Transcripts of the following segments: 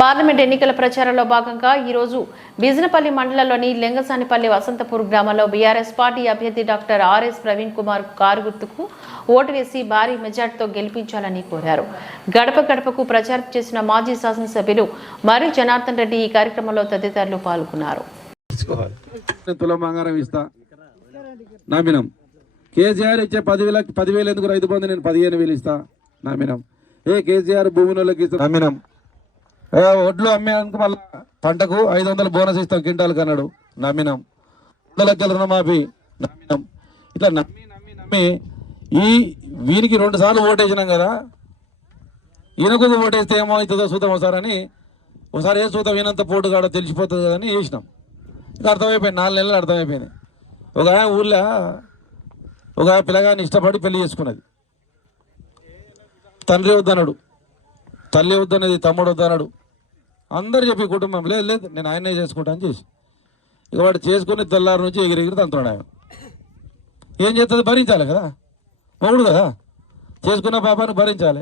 Parliament ఎన్నికల ప్రచారంలో భాగంగా ఈరోజు బిజినపల్లి మండలంలోని లింగసానిపల్లి వసంతపూర్ గ్రామంలో బీఆర్ఎస్ పార్టీ అభ్యర్థి doctor RS Praveen Kumar car గుర్తుకు ఓటు వేసి భారీ మెజార్టీతో గెలిపించాలని కోరారు. గడప గడపకు ప్రచారం చేసిన మాజీ శాసనసభ్యులు మరి జనార్దన్ రెడ్డి ఈ కార్యక్రమంలో తదితరులు పాల్గొన్నారు. నేను తులం బంగారం ఇస్తా. నామినం. కేసీఆర్ ఇచ్చే పదివేల పదివేలు ఎందుకు రైతు బంధు నేను పదిహేను వేలు ఇస్తా. నామినం. ఏ కేసీఆర్ భూమిలోకి ఇస్తా. నామినం. ఒడ్లు అమ్మేందుకు మళ్ళీ పంటకు ఐదు వందలు బోనస్ ఇస్తాం క్వింటాల్ అన్నాడు నమ్మినాం. వంద లక్షల రుణమాఫీ. నమ్మినాం. ఇట్లా నమ్మి నమ్మి నమ్మి ఈ వీనికి రెండు సార్లు ఓటేసినాం కదా. ఈయనకు ఓటేస్తే ఏమో అవుతుందో చూద్దాం ఒకసారని. ఒకసారి ఏ చూద్దాం ఈయనంత పోటు కాడో తెలిసిపోతుంది కదా అని వేసినాం ఇంకా అర్థమైపోయింది. నాలుగు నెలలు అర్థమైపోయింది. ఒక ఆయన ఊళ్ళో ఒక ఆయన పిల్లగాని ఇష్టపడి పెళ్ళి చేసుకున్నది. తండ్రి వద్దన్నాడు. తల్లి వద్దనేది తమ్ముడు వద్దన్నాడు అందరు చెప్పి కుటుంబం లేదు లేదు నేను ఆయనే చేసుకుంటాను అని చేసి. ఇక వాడు చేసుకుని తెల్లారి నుంచి ఎగిరి ఎగిరి తంతున్నాడు ఆయన. ఏం చేస్తుంది? భరించాలి కదా. మొగుడు కదా. చేసుకున్న పాపాన్ని భరించాలి.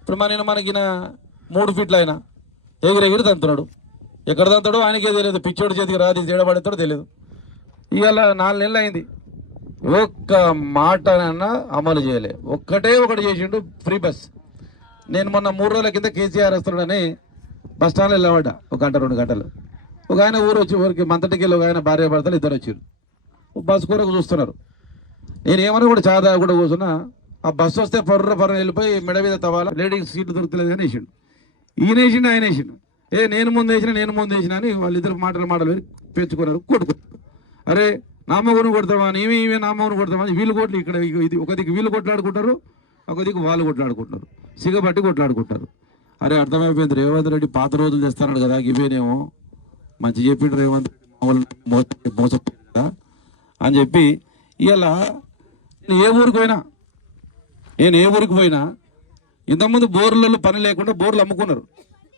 ఇప్పుడు మన మనకి మూడు ఫీట్లు ఆయన ఎగిరి ఎగిరి తంతున్నాడు. ఎక్కడ తంతాడో ఆయనకే తెలియదు. పిచ్చోడి చేతికి రాది తేడబడతాడో తెలియదు. ఇవాళ నాలుగు నెలలు అయింది. ఒక్క మాటనన్నా అమలు చేయలే. ఒక్కటే ఒకటి చేసిండు ఫ్రీ బస్. నేను మొన్న మూడు రోజుల కింద కేసీఆర్ వస్తున్నాడని బస్ స్టాండ్లో ఒక గంట రెండు గంటలు. ఒక ఆయన ఊరు వచ్చి ఊరికి మంతటికి వెళ్ళి ఒక ఆయన భార్య భర్తలు ఇద్దరు వచ్చారు బస్సు కొరకు చూస్తున్నారు. నేను ఏమన్నా కూడా చాదా కూడా కూర్చున్నా ఆ బస్సు వస్తే పర్ర పర్ర వెళ్ళిపోయి మెడ మీద తవ్వాల లేడీకి సీట్లు దొరుకుతలేదు అని వేసిండు. ఈయన వేసిండు ఆయన వేసిండు. ఏ నేను ముందు వేసిన నేను ముందు వేసిన అని వాళ్ళిద్దరు మాటలు మాటలు పెంచుకున్నారు కొట్టుకున్నారు అరే నామగును కొడతావా నీవే ఇవే నామగును కొడతావా అని వీళ్ళు కొట్లు ఇక్కడ ఇది ఒక దిక్కు వీళ్ళు కొట్లాడుకుంటారు. ఒక దిక్కు వాళ్ళు కొట్లాడుకుంటారు సిగబట్టి కొట్లాడుకుంటారు అరే అర్థమైపోయింది. రేవంత్ రెడ్డి పాత రోజులు తెస్తాడు కదా ఇవేనేమో? మంచి చెప్పిండు రేవంత్ రెడ్డి మామూలు మోసపోయింది కదా అని చెప్పి ఇలా నేను ఏ ఊరికి పోయినా నేను ఏ ఊరికి పోయినా ఇంతకుముందు బోర్లలో పని లేకుండా బోర్లు అమ్ముకున్నారు.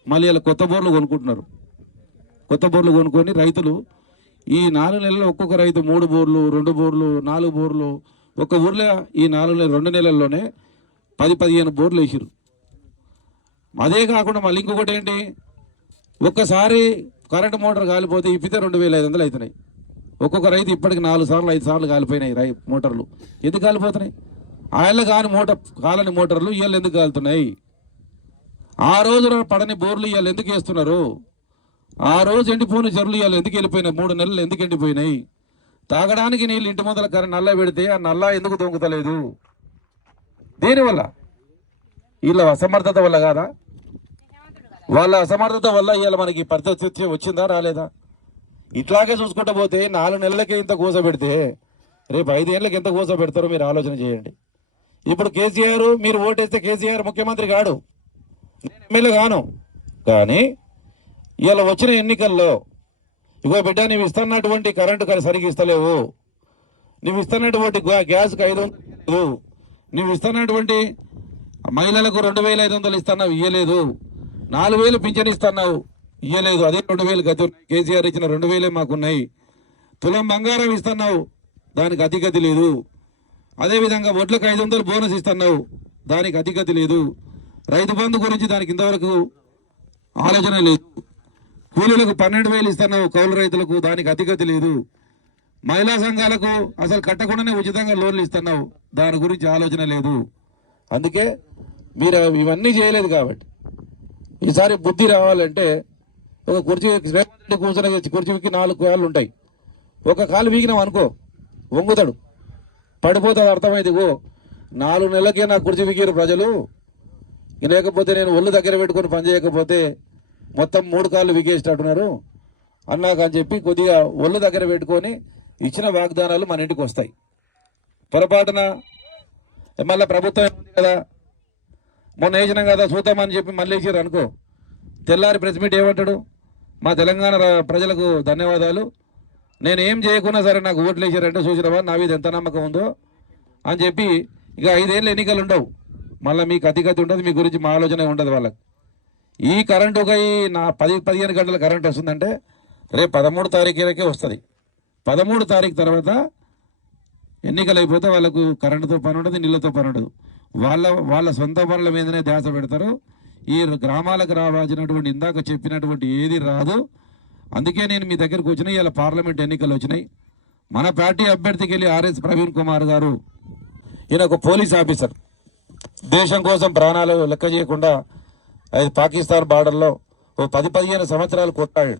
మళ్ళీ ఇలా కొత్త బోర్లు కొనుక్కుంటున్నారు. కొత్త బోర్లు కొనుక్కొని రైతులు ఈ నాలుగు నెలల్లో ఒక్కొక్క రైతు మూడు బోర్లు రెండు బోర్లు నాలుగు బోర్లు ఒక ఊర్లో ఈ నాలుగు నెలలు రెండు నెలల్లోనే పది పదిహేను బోర్లు వేసిరు అదే కాకుండా మళ్ళీ ఇంకొకటి ఏంటి? ఒక్కసారి కరెంట్ మోటార్ కాలిపోతే ఇప్పితే రెండు వేల ఐదు వందలు అవుతున్నాయి. ఒక్కొక్క రైతు ఇప్పటికి నాలుగు సార్లు ఐదు సార్లు కాలిపోయినాయి రై మోటార్లు. ఎందుకు కాలిపోతున్నాయి? ఆయన కాని మోటార్ కాలని మోటార్లు ఇవాళ ఎందుకు కాలుతున్నాయి? ఆ రోజు పడని బోర్లు ఇవాళ ఎందుకు వేస్తున్నారు? ఆ రోజు ఎండిపోయిన చెరువులు ఇవాళ ఎందుకు వెళ్ళిపోయినాయి? మూడు నెలలు ఎందుకు ఎండిపోయినాయి? తాగడానికి నీళ్ళు ఇంటి ముందర కరెంట్ నల్ల పెడితే ఆ నల్ల ఎందుకు దొంగతలేదు? దేనివల్ల? వీళ్ళ అసమర్థత వల్ల కాదా? వాళ్ళ అసమర్థత వల్ల ఇవాళ మనకి పరిస్థితి వచ్చిందా రాలేదా? ఇట్లాగే చూసుకుంటూ పోతే నాలుగు నెలలకే ఇంత కూస పెడితే రేపు ఐదేళ్ళకి ఎంత కూస పెడతారో మీరు ఆలోచన చేయండి. ఇప్పుడు కేసీఆర్ మీరు ఓటేస్తే కేసీఆర్ ముఖ్యమంత్రి కాడు. నేను ఎమ్మెల్యే కాను కానీ ఇవాళ వచ్చిన ఎన్నికల్లో ఇగో బిడ్డ నువ్వు ఇస్తున్నటువంటి కరెంటు క- సరిగ్గా ఇస్తలేవు. నువ్వు ఇస్తున్నటువంటి గ్యా- గ్యాస్కి ఐదు వందలు నువ్వు ఇస్తున్నటువంటి మహిళలకు రెండు వేల ఐదు వందలు ఇస్తున్నావు ఇయ్యలేదు. నాలుగు వేలు పింఛన్ ఇస్తున్నావు ఇయ్యలేదు. అదే రెండు వేలు గతి ఉన్నాయి. కేసీఆర్ ఇచ్చిన రెండు వేలే మాకున్నాయి. తులం బంగారం ఇస్తున్నావు దానికి అధిగతి లేదు. అదేవిధంగా ఒడ్లకు ఐదు వందలు బోనస్ ఇస్తున్నావు దానికి అధిగతి లేదు. రైతు బంధు గురించి దానికి ఇంతవరకు ఆలోచన లేదు. కూలీలకు పన్నెండు వేలు ఇస్తున్నావు కౌలు రైతులకు దానికి అధిగతి లేదు. మహిళా సంఘాలకు అసలు కట్టకుండానే ఉచితంగా లోన్లు ఇస్తున్నావు. దాని గురించి ఆలోచన లేదు. అందుకే మీరు ఇవన్నీ చేయలేదు కాబట్టి. ఈసారి బుద్ధి రావాలంటే ఒక కుర్చీ రేవంత్ కూర్చొని కుర్చీకి నాలుగు కాళ్ళు ఉంటాయి. ఒక కాలు వీగినాం అనుకో వంగుతాడు. పడిపోతుంది అర్థమైంది? ఓ నాలుగు నెలలకే నా కుర్చీ వీగారు ప్రజలు. లేకపోతే నేను ఒళ్ళు దగ్గర పెట్టుకొని పని చేయకపోతే మొత్తం మూడు కాళ్ళు విగేసేటట్టున్నారు అన్నాక అని చెప్పి కొద్దిగా ఒళ్ళు దగ్గర పెట్టుకొని ఇచ్చిన వాగ్దానాలు మన ఇంటికి వస్తాయి. పొరపాటున మళ్ళీ ప్రభుత్వం కదా? మొన్న వేసినాం కదా చూద్దామని చెప్పి మళ్ళీ వేసారు అనుకో. తెల్లారి ప్రెస్ మీట్ ఏమంటాడు? మా తెలంగాణ ప్రజలకు ధన్యవాదాలు. నేను ఏం చేయకున్నా సరే నాకు ఓట్లు వేసారంటే చూసినవా? నా మీద ఎంత నమ్మకం ఉందో? అని చెప్పి ఇక ఐదేళ్ళు ఎన్నికలు ఉండవు. మళ్ళీ మీకు అతిగతి ఉండదు మీ గురించి మా ఆలోచన ఉండదు వాళ్ళకి. ఈ కరెంట్ ఒక ఈ నా పది పదిహేను గంటల కరెంట్ వస్తుందంటే రేపు పదమూడు తారీఖులకే వస్తుంది. పదమూడు తారీఖు తర్వాత ఎన్నికలు అయిపోతే వాళ్ళకు కరెంటుతో పని ఉండదు నీళ్ళతో పని ఉండదు వాళ్ళ వాళ్ళ సొంత పనుల మీదనే ధ్యాస పెడతారు. ఈ గ్రామాలకు రావాల్సినటువంటి ఇందాక చెప్పినటువంటి ఏది రాదు. అందుకే నేను మీ దగ్గరకు వచ్చిన ఇలా పార్లమెంట్ ఎన్నికలు వచ్చినాయి. మన పార్టీ అభ్యర్థికి వెళ్ళి ఆర్ఎస్ ప్రవీణ్ కుమార్ గారు ఈయన ఒక పోలీస్ ఆఫీసర్. దేశం కోసం ప్రాణాలు లెక్క చేయకుండా అది పాకిస్తాన్ బార్డర్లో ఓ పది పదిహేను సంవత్సరాలు కొట్టాడు.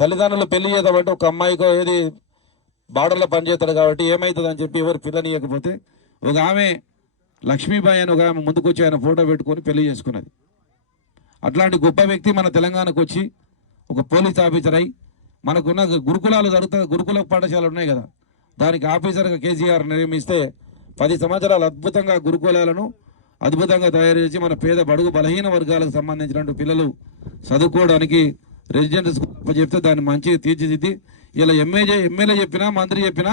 తల్లిదండ్రులు పెళ్ళి చేద్దామంటే ఒక అమ్మాయికో ఏది బార్డర్లో పనిచేస్తాడు కాబట్టి ఏమవుతుందని చెప్పి ఎవరు పిల్లనియకపోతే ఒక ఆమె లక్ష్మీబాయి అని ఒక ఆమె ముందుకొచ్చి ఆయన ఫోటో పెట్టుకొని పెళ్ళి చేసుకున్నది. అట్లాంటి గొప్ప వ్యక్తి మన తెలంగాణకు వచ్చి ఒక పోలీస్ ఆఫీసర్ అయి మనకున్న గురుకులాలు జరుగుతుంది గురుకుల పాఠశాలలు ఉన్నాయి కదా. దానికి ఆఫీసర్గా కేసీఆర్ నిర్మిస్తే పది సంవత్సరాలు అద్భుతంగా గురుకులాలను అద్భుతంగా తయారు చేసి మన పేద బడుగు బలహీన వర్గాలకు సంబంధించినటువంటి పిల్లలు చదువుకోవడానికి రెసిడెంట్ స్కూల్ చెప్తే దాన్ని మంచిగా తీర్చిదిద్ది. ఇలా ఎమ్మెల్యే ఎమ్మెల్యే చెప్పినా మంత్రి చెప్పినా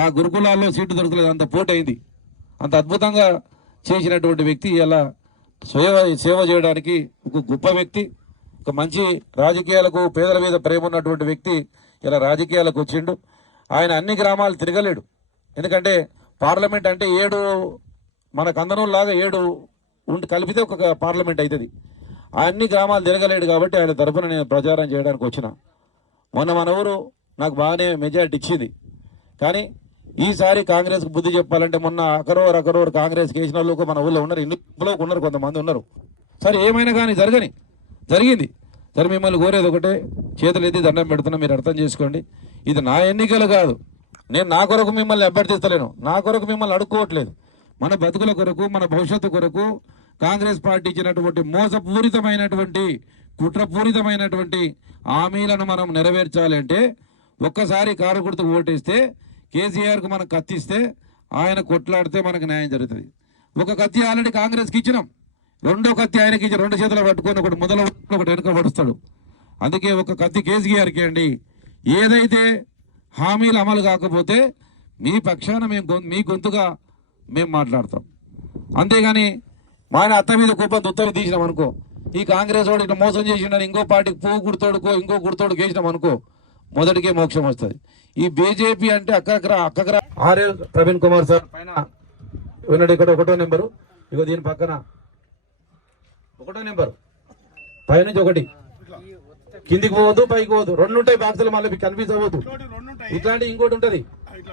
ఆ గురుకులాల్లో సీటు దొరకలేదు. అంత పోటైంది అంత అద్భుతంగా చేసినటువంటి వ్యక్తి ఇలా సేవ సేవ చేయడానికి ఒక గొప్ప వ్యక్తి. ఒక మంచి రాజకీయాలకు పేదల మీద ప్రేమ ఉన్నటువంటి వ్యక్తి ఇలా రాజకీయాలకు వచ్చిండు. ఆయన అన్ని గ్రామాలు తిరగలేడు. ఎందుకంటే పార్లమెంట్ అంటే ఏడు మన కందనంలాగా ఏడు ఉండి కలిపితే ఒక పార్లమెంట్ అవుతుంది అన్ని గ్రామాలు తిరగలేడు కాబట్టి ఆయన తరఫున నేను ప్రచారం చేయడానికి వచ్చిన. మొన్న మన ఊరు నాకు బాగానే మెజారిటీ ఇచ్చింది. కానీ ఈసారి కాంగ్రెస్ బుద్ధి చెప్పాలంటే మొన్న అకరోరు అకరోరు కాంగ్రెస్ వేసిన వాళ్ళు మన ఊళ్ళో ఉన్నారు. ఇంట్లో ఉన్నారు కొంతమంది ఉన్నారు. సరే ఏమైనా కానీ జరగని. జరిగింది. సరే మిమ్మల్ని కోరేది ఒకటే. చేతులు ఎత్తి దండం పెడుతున్నా మీరు అర్థం చేసుకోండి. ఇది నా ఎన్నికలు కాదు. నేను నా కొరకు మిమ్మల్ని అభ్యర్థిస్తలేను. నా కొరకు మిమ్మల్ని అడుక్కోవట్లేదు. మన బతుకుల కొరకు మన భవిష్యత్తు కొరకు కాంగ్రెస్ పార్టీ ఇచ్చినటువంటి మోసపూరితమైనటువంటి కుట్రపూరితమైనటువంటి హామీలను మనం నెరవేర్చాలి అంటే ఒక్కసారి కారు గుర్తుకు ఓటేస్తే కేసీఆర్కు మనం కత్తిస్తే ఆయన కొట్లాడితే మనకు న్యాయం జరుగుతుంది. ఒక కత్తి ఆల్రెడీ కాంగ్రెస్కి ఇచ్చినాం. రెండో కత్తి ఆయనకి ఇచ్చి రెండు చేతులు పట్టుకొని ఒకటి మొదలు ఒకటి వెనుక పడుస్తాడు. అందుకే ఒక కత్తి కేసీఆర్కి అండి. ఏదైతే హామీలు అమలు కాకపోతే మీ పక్షాన మేము గొం- మీ గొంతుగా మేము మాట్లాడతాం. అంతేగాని మా ఆయన అత్త మీద కుప్ప దుత్తలు తీసినాం అనుకో. ఈ కాంగ్రెస్ వాడు ఇట్లా మోసం చేసిండని ఇంకో పార్టీకి పువ్వు గుర్తోడుకో ఇంకో గుర్తోడు వేసినాం అనుకో. మొదటికే మోక్షం వస్తుంది. ఈ బీజేపీ అంటే అక్కకరా అక్కకరా. ఆర్ఏ ప్రవీణ్ కుమార్ సార్ పైన విన్నాడు ఇక్కడ ఒకటో నెంబరు. ఇగో దీని పక్కన. ఒకటో నెంబర్. పైనుంచి ఒకటి. కిందికి పోవద్దు పైకి పోవద్దు. రెండు ఉంటాయి బాక్సులు మళ్ళీ మీకు కన్ఫ్యూజ్ అవ్వద్దు. ఇట్లాంటి ఇంకోటి ఉంటది.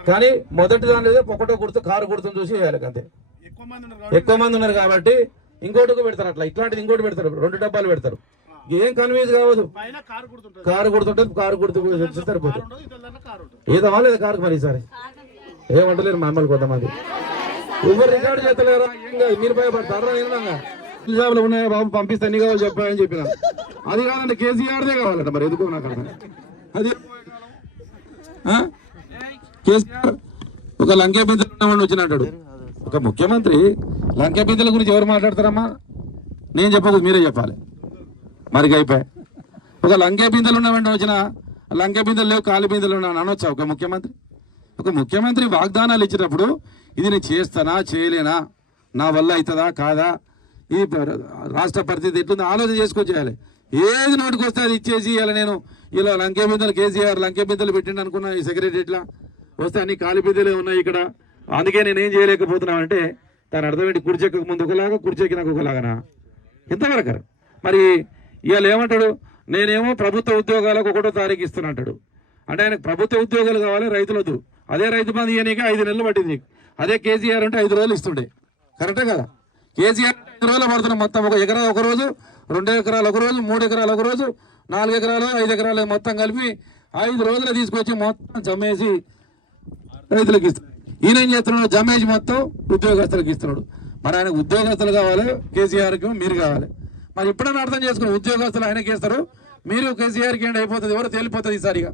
కానీ మొదటి దాని ఒకటో గుర్తు కారు గుర్తుని చూసి వేయాలి అంతే. ఎక్కువ మంది ఉన్నారు కాబట్టి ఇంకోటి పెడతారు అట్లా. ఇట్లాంటిది ఇంకోటి పెడతారు. రెండు డబ్బాలు పెడతారు. ఏం కన్ఫ్యూజ్ కావద్దు కారు గుర్తుంటుంది. కారు గుర్తుంటుంది కారు గుర్తు కూడా తెలిసి సరిపోతుంది. కారు ఏదో వాళ్ళేది కారుకు మరి ఈసారి? ఏమంటలేరు మా అమ్మలు కొంతమంది. ఎవరు రికార్డు చేస్తలేరా? ఏం కాదు మీరు భయపడతారా? జాబులు ఉన్నాయా బాబు? పంపిస్తే ఎన్ని కావాలి చెప్పాయని చెప్పిన. అది కాదండి కేసీఆర్దే కావాలంట మరి ఎందుకో నాకు అర్థం. అది? కేసీఆర్ ఒక లంకే ఉన్నవాడిని వచ్చినట్టాడు ఒక ముఖ్యమంత్రి లంకే బిందెల గురించి ఎవరు మాట్లాడతారమ్మా? నేను చెప్పకూడదు మీరే చెప్పాలి. మరికి అయిపోయి ఒక లంక బిందెలు ఉన్నవంటి వచ్చిన లంక బిందెలు లేవు కాలి బిందెలు ఉన్నావు అనొచ్చా ఒక ముఖ్యమంత్రి? ఒక ముఖ్యమంత్రి వాగ్దానాలు ఇచ్చినప్పుడు ఇది నేను చేస్తానా చేయలేనా? నా వల్ల అవుతుందా కాదా? ఈ రాష్ట్ర పరిస్థితి ఎట్లుంది ఆలోచన చేసుకొని చేయాలి. ఏది నోటికి వస్తే అది ఇచ్చేసి ఇలా నేను ఇలా లంకే బిందెలు కేసీఆర్ లంకే బిందెలు పెట్టిండు అనుకున్నా ఈ సెక్రటరీట్లా వస్తే అన్ని కాలి బిందెలే ఉన్నాయి ఇక్కడ. అందుకే నేనేం చేయలేకపోతున్నాను అంటే దాని అర్థం ఏంటి? ముందు ఒకలాగా కుర్చెక్కినాక ఒకలాగనా? ఎంతవరకు మరి ఇవాళ ఏమంటాడు? నేనేమో ప్రభుత్వ ఉద్యోగాలకు ఒకటో తారీఖు ఇస్తున్నా అంటాడు. అంటే ఆయనకు ప్రభుత్వ ఉద్యోగాలు కావాలి రైతులదు అదే రైతు బంధు ఇవ్వనీకి ఐదు నెలలు పట్టింది అదే కేసీఆర్ అంటే ఐదు రోజులు ఇస్తుండే. కరెక్టే కదా? కేసీఆర్ ఐదు రోజులు పడుతున్నాం మొత్తం ఒక ఎకరా ఒక రోజు రెండు ఎకరాలు ఒక రోజు మూడు ఎకరాలు ఒక రోజు నాలుగు ఎకరాలు ఐదు ఎకరాలు మొత్తం కలిపి ఐదు రోజులు తీసుకొచ్చి మొత్తం జమ్మేసి రైతులకు ఇస్తున్నాడు ఈయన ఏం చేస్తున్నాడు? జమేజ్ మొత్తం ఉద్యోగస్తులకు ఇస్తున్నాడు. మరి ఆయన ఉద్యోగస్తులు కావాలి కేసీఆర్కి మీరు కావాలి. మరి ఇప్పుడైనా అర్థం చేసుకుని ఉద్యోగస్తులు ఆయనకి ఇస్తారు. మీరు కేసీఆర్కి ఏంటి అయిపోతుంది ఎవరు తేలిపోతుంది ఈసారిగా.